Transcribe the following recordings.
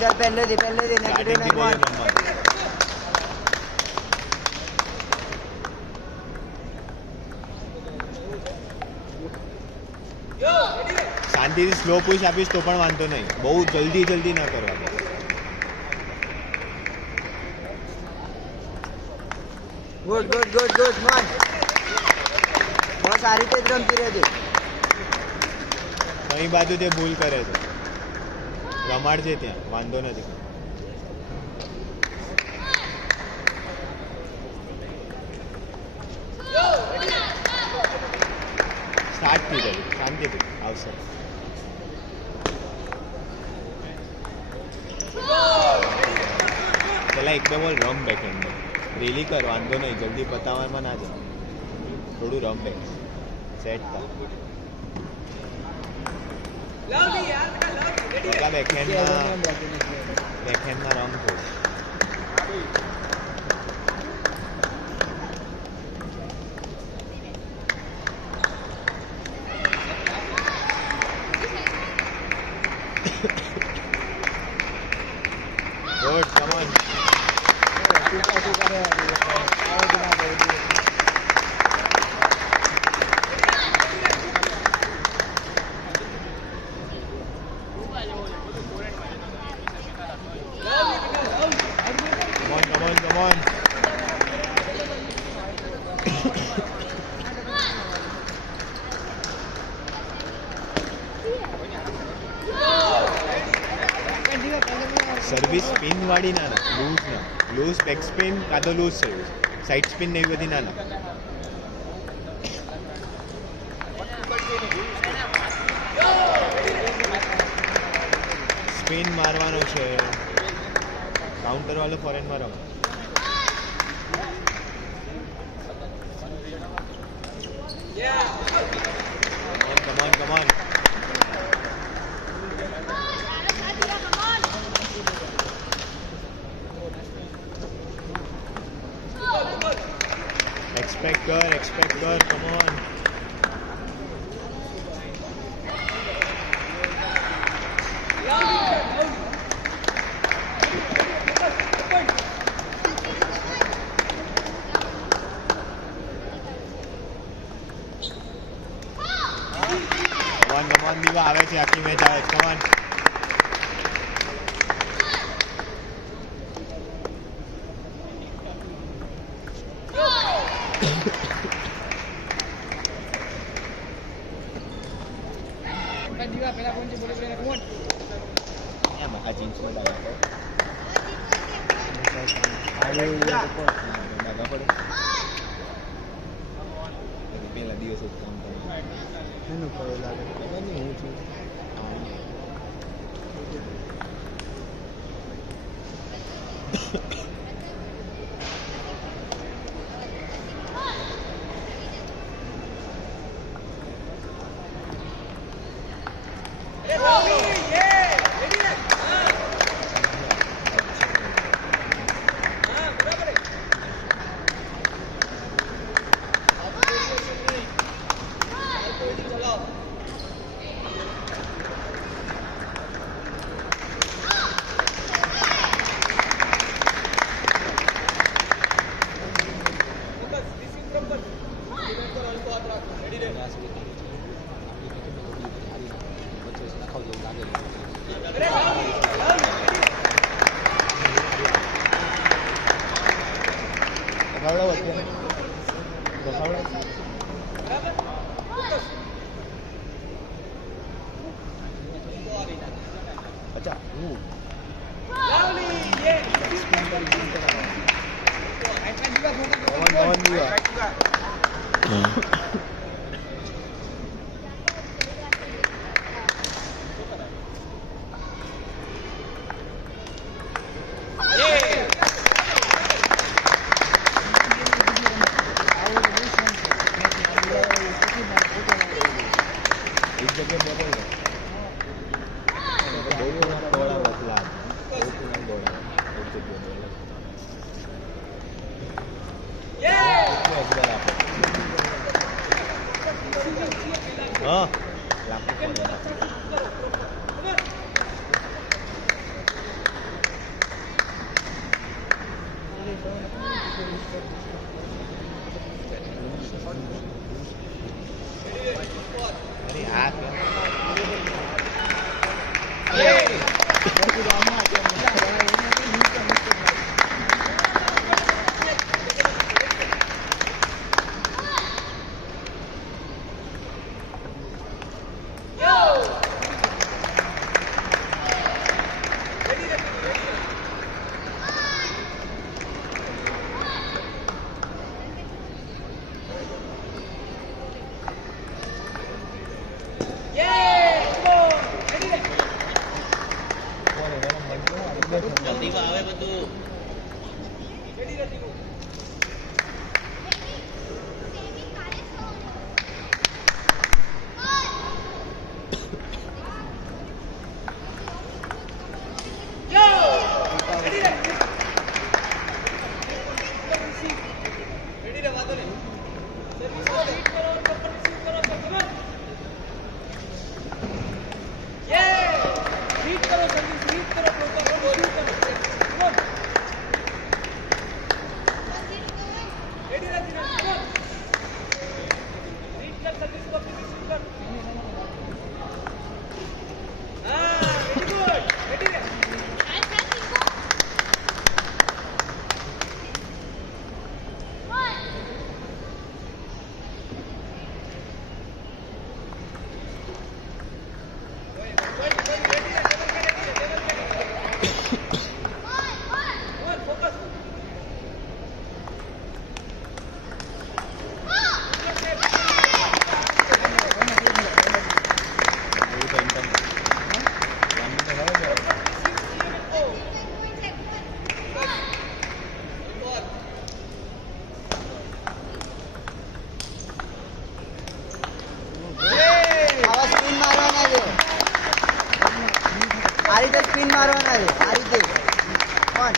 चल पहले दे नेगेटिव नहीं वन શાંતિથી સ્લો પુશ આપીશ તો પણ વાંધો નહીં, બહુ જલ્દી ના કરવા દે. ગુડ મન બહુ સારી રીતે રમતી રહેજે. કઈ બાજુ તે ભૂલ કરે છે રમાડજે, ત્યાં વાંધો નથી. સ્ટાર્ટ થઈ જાય શાંતિથી આવશે. પેલા એક બે બોલ રમ બેકહેન્ડ રેલી કર, વાંધો નહીં, જલ્દી પતાવવામાં ના જાય, થોડું રમ બેક સેટ કર. બેકહેન્ડમાં રમ થોડું. Good, come on. Come on. Service spin વાળી ના લૂઝ બેક સ્પિન કાં તો લૂઝ સર્વિસ, સાઈડ સ્પિન ને એવી બધી ના. સ્પિન મારવાનો છે, કાઉન્ટર વાળો ફોરેનમાં રમો. Come on. Expect kar, come on. Come on, દીવા આવે છે, આખી મેચ આવે છે. Come on. પેલા દિવસ જ કામ કરે એનું કયો લાગે હું છું. આ રીતે સ્પિન મારવાના છે આ રીતે પણ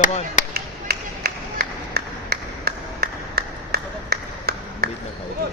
Come on. Beat na kaya.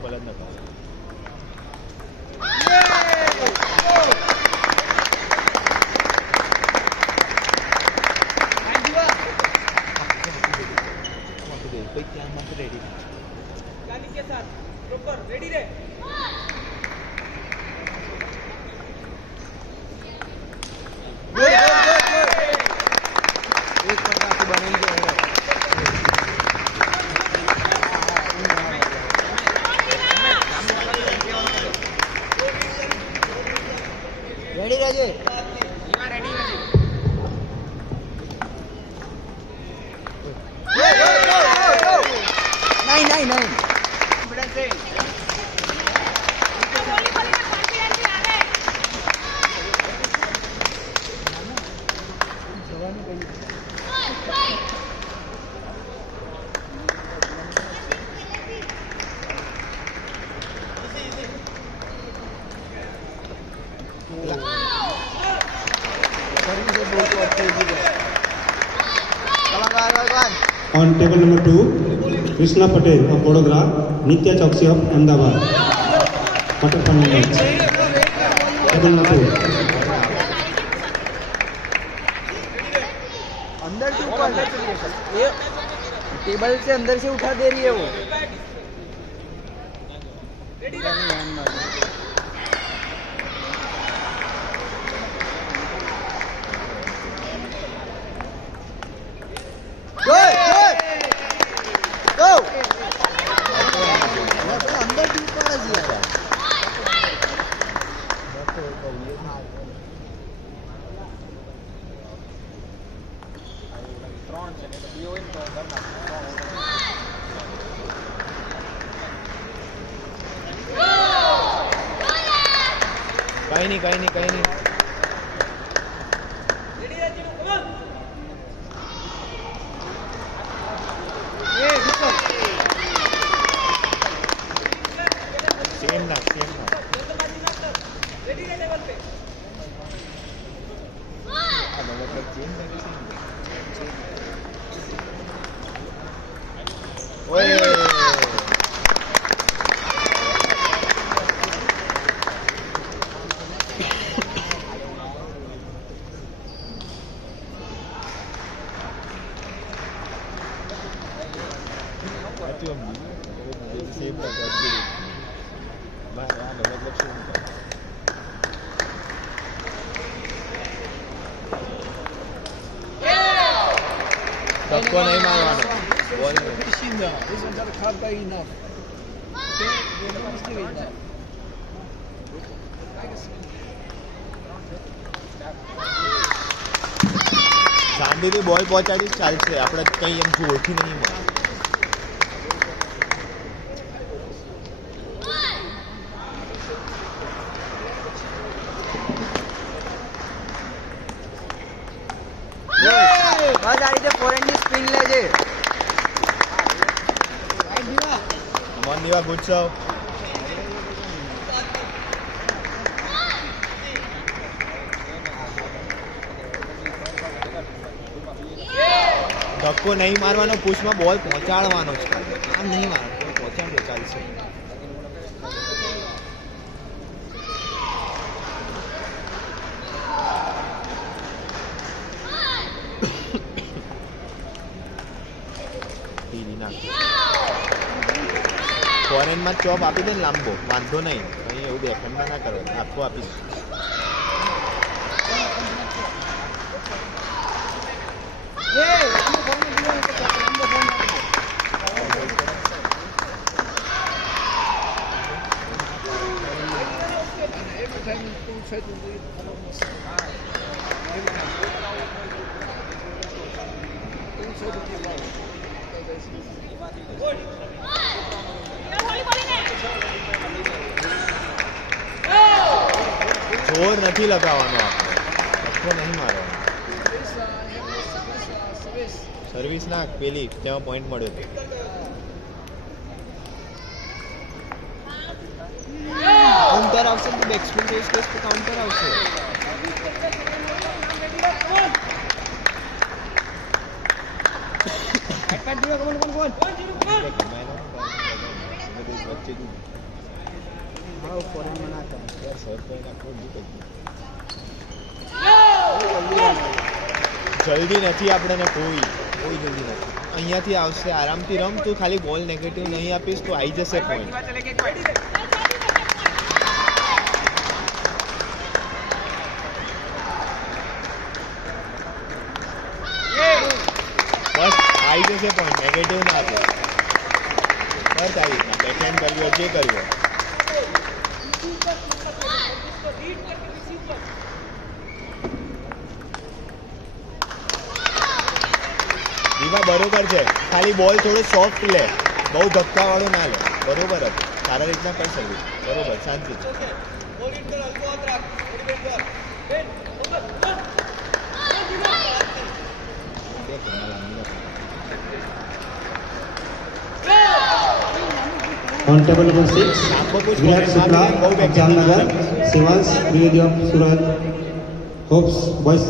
Palad na pa. के साथ प्रॉपर रेडी रे एक प्रकार बनेंगे रेडी राजे नहीं On table number 2, Krishna Patel of Vadodara, Nitya Chokshi of Ahmedabad. Quarter final match. Table number 2. अंदर से ऊपर ये टेबल से अंदर से उठा दे रही है वो गुड 3 છે ને તો 2 હોય ને તો ઘર નાખો. કઈ નહીં Ready, Rajinu, come on. સેમ ના જલ્દબાજી ના કર. Ready રે level पे. આ મતલબ ચેન્જ કરી છે ઓય સેમ ના કરતી ભાઈ આ મતલબ શું ધક્કો નહીં મારવાનો બોલ શાંતિથી બોલ પહોંચાડી ચાલશે આપણે કંઈ એમ જોરથી નહીં મળે બસ આ રીતે ફોરેનની સ્પિન લેજે. મન દીવા ગુસ્સો ધક્કો નહીં મારવાનો પુશમાં બોલ પહોંચાડવાનો છે આમ નહીં મારવાનો પહોંચાડો ચાલશે ફોરેનમાં ચોપ આપી દે ને લાંબો વાંધો નહીં અહીં એવું બેકહેન્ડમાં ના કરો આખો આપી દે જોર નથી લગાવવાનો આપણે ધક્કો નહીં મારવાનો સર્વિસ નાખ પેલી તેમાં પોઈન્ટ મળ્યો હતો કાઉન્ટર આવશે તો બેકસ્પિન બેસ કેસ તો કાઉન્ટર આવશે વચ્ચે ફોરેનમાં ના કરે. યાર સર તો એના કોઈ જલ્દી નથી આપણે કોઈ જલ્દી નથી અહીંયાથી આવશે આરામથી રમ તું ખાલી બોલ નેગેટિવ નહીં આપીશ તો આવી જશે પોઈન્ટ બસ આવી જશે પોઈન્ટ નેગેટિવ ના આપે બસ આવી રીતના બેકહેન્ડ કર્યો જે કર્યો દીવા બરોબર છે ખાલી બોલ થોડો સોફ્ટ લે બહુ ધક્કાવાળો ના લે બરોબર હતું સારા રીતના કરી સર્વિસ બરોબર શાંતિ On table number 6, Virat Shukla of Jamnagar, Sivas Trivedi of Surat, Hopes Boys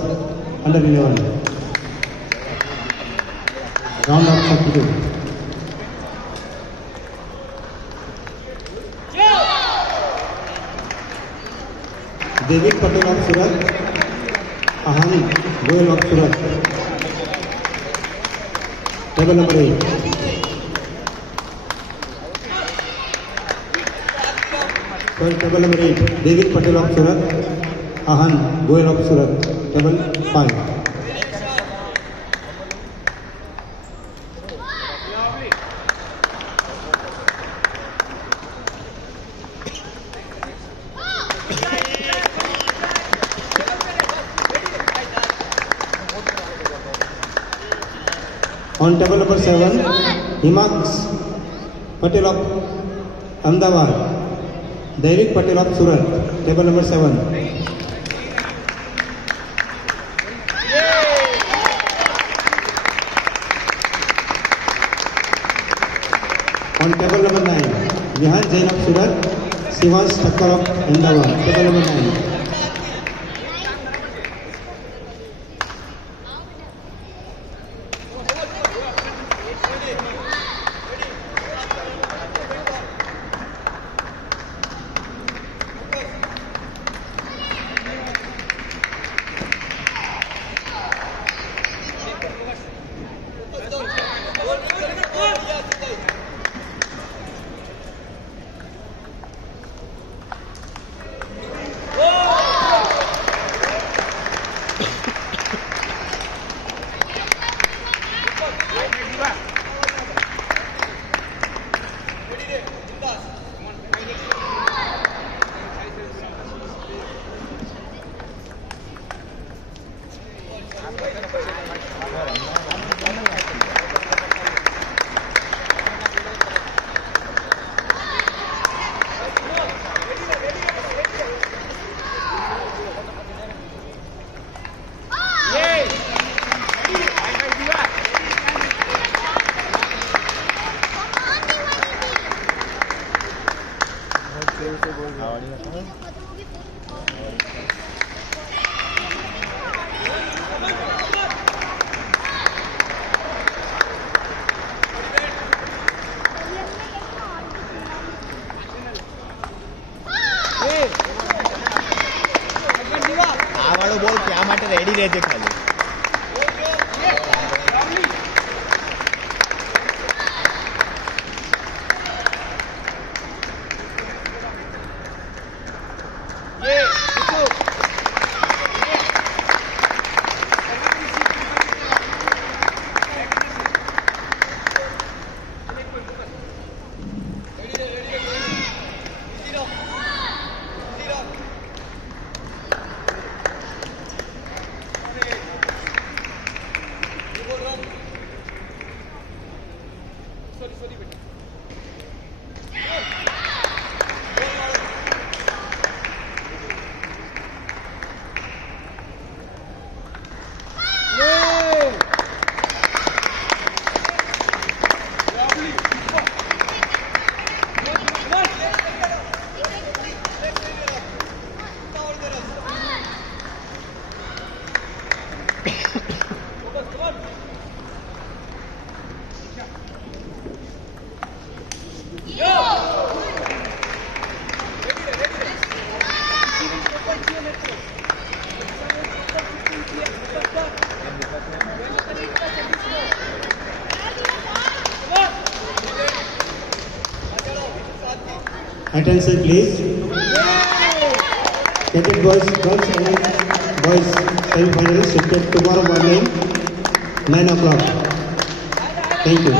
Under 11. Round of 32. David Patel of Surat, Ahan Goel of Surat. Table number 8. Table number 8, David Patel of Surat, Ahan Goel of Surat. Table 5. On table number 7, Himax Patel of Ahmedabad, David Patel of Surat, table number 7. On table number 9, Nihan Jain of Surat, Sivas Thakkar of Ahmedabad, table number 9. આ વાળો બોલ ત્યાં માટે રેડી રહેજે ખાલી. Attention please. Cadet boys, girls and boys semi-final shifted tomorrow morning 9 o'clock. Thank you.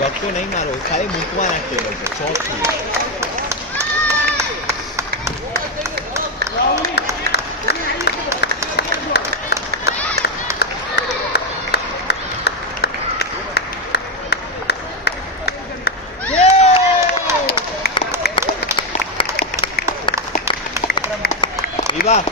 ધક્કો નહીં મારો, ખાલી મૂકવા નાખજો ચોકથી. વિવાહ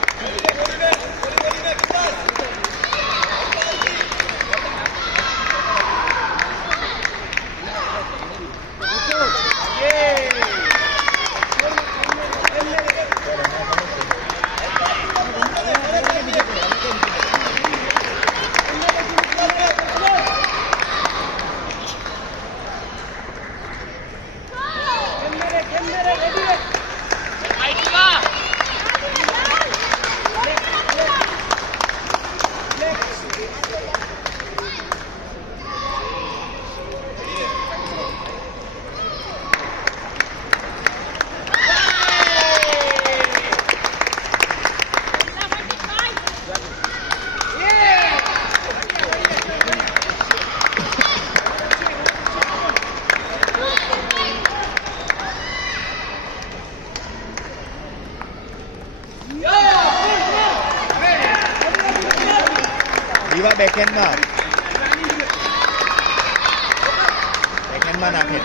બેકહેન્ડમાં નાખે.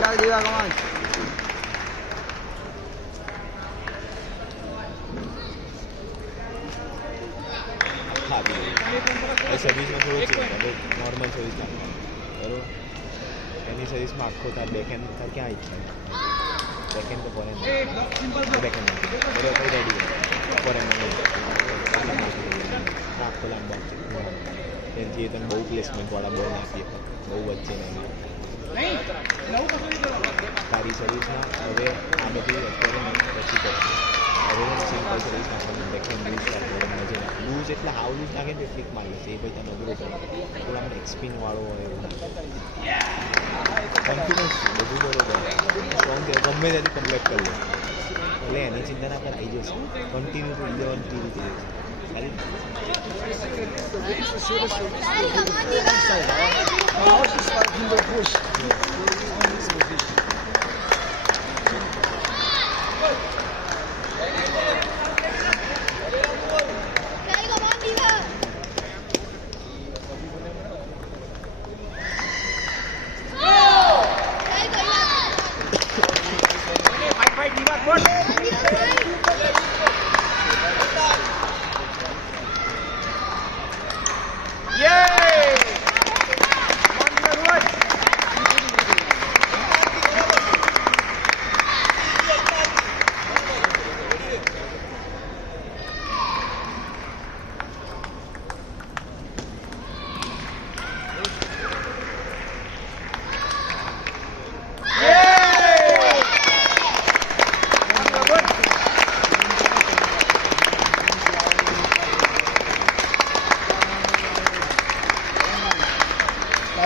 ચાલ દીવા કમાન. સર્વિસમાં થોડું નોર્મલ સર્વિસ નાખે બરોબર. એની સર્વિસમાં આખો તાર બેકહેન્ડ તાર ક્યાં ઈચ્છા બેકહેન્ડ તો ફોરેન બેકહેન્ડ બરોબર કઈ રેડી ફોરેન આખો લાંબા એનાથી તમે બહુ પ્લેસમેન્ટવાળા બોલ નાખીએ બહુ વચ્ચે નહીં સારી સર્વિસમાં હવે આ બધી અત્યારે પછી કરશે. હવે સિમ્પલ સર્વિસ નાખવાનું બેકહેન્ડ લૂઝ એટલે હાવ લૂઝ નાખે તો ફ્લિક મારી લેશે એ પછી તમે અઘરો કરો થોડા મને એક્સપિનવાળો હોય એવું કોન્ફિડન્સ બધું બરોબર સ્ટ્રોંગ છે ગમે ત્યાંથી કમ્પ્લેટ કરી લે એટલે એની ચિંતા ના પર આવી જશે કન્ટિન્યુ ટુ 11 ટી રીતે ખાલી Now she's starting to push.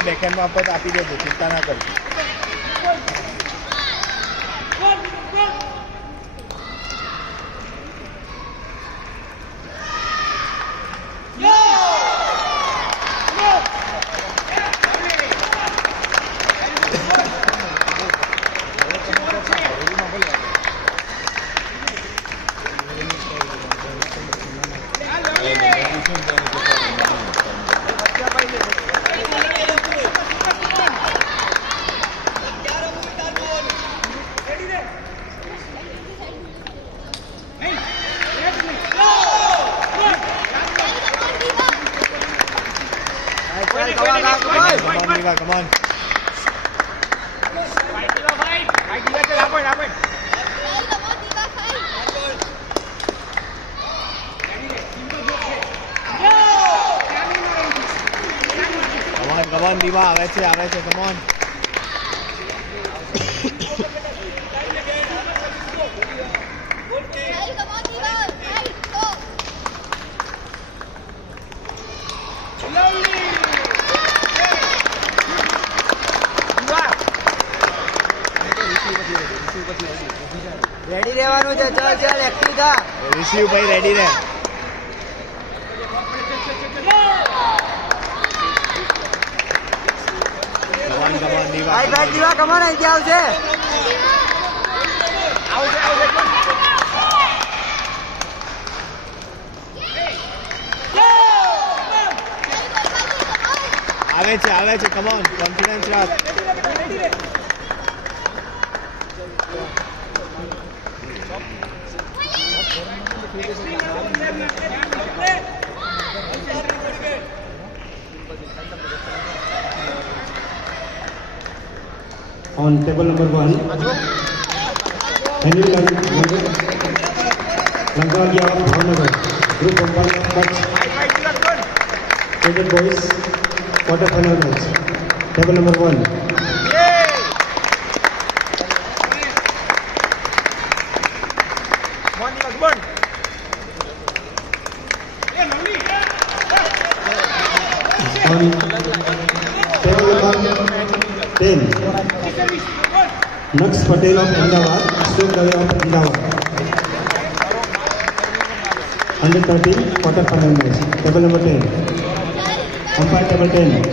બેકહેન્ડમાં પદ આપી દેજો ચિંતા ના કરજો. Come on. Come on, Diva, આવે છે, come on. રેડી રહેવાનું છે. ચાલ ચાલ એક્ટિવ થા. રિસીવ ભાઈ રેડી રહે. કમાન દીવા. ભાઈ ભાઈ દીવા કમાન અહીંથી આવશે. આવે છે કમાન કોન્ફિડન્સ રાખ. On table number 1, Henry Langwadia of Bhavnagar, group of 1 match. Traded boys, quarter final match. Table number 1. On table number 10. Nux Patel of Ahmedabad, Ashok Dave of Ahmedabad. Under 13, quarter final match. Table number 10. Umpire table 10.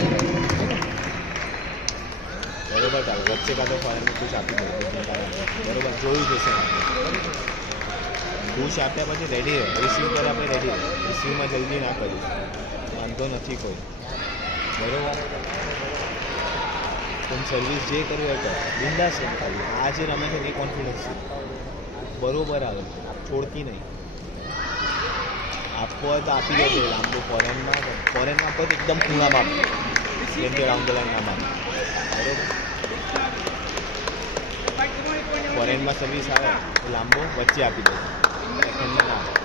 બરોબર ચાલો વચ્ચે કાં તો ફોરેનને પુશ આપી દો બરોબર જોયું જશે પુશ આપ્યા પછી રેડી રહે રિસીવ કરે આપણે રેડી રહે રિસીવમાં જલ્દી ના કર્યું વાંધો નથી કોઈ બરોબર તમે સર્વિસ જે કર્યું એ કરો બિંદાસ એમ ખાલી આ જે રમે છે એ કોન્ફિડન્સ છે બરોબર આવે છોડતી નહીં આપવો હોય તો આપી દેજો લાંબુ ફોરેનમાં આપો તો એકદમ ખૂણામાં આપો જેમ કે રાઉન્ડ ધ લાઈન ના મારે બરોબર ફોરેનમાં સર્વિસ આવે તો લાંબો વચ્ચે આપી દો સેકન્ડમાં ના આવે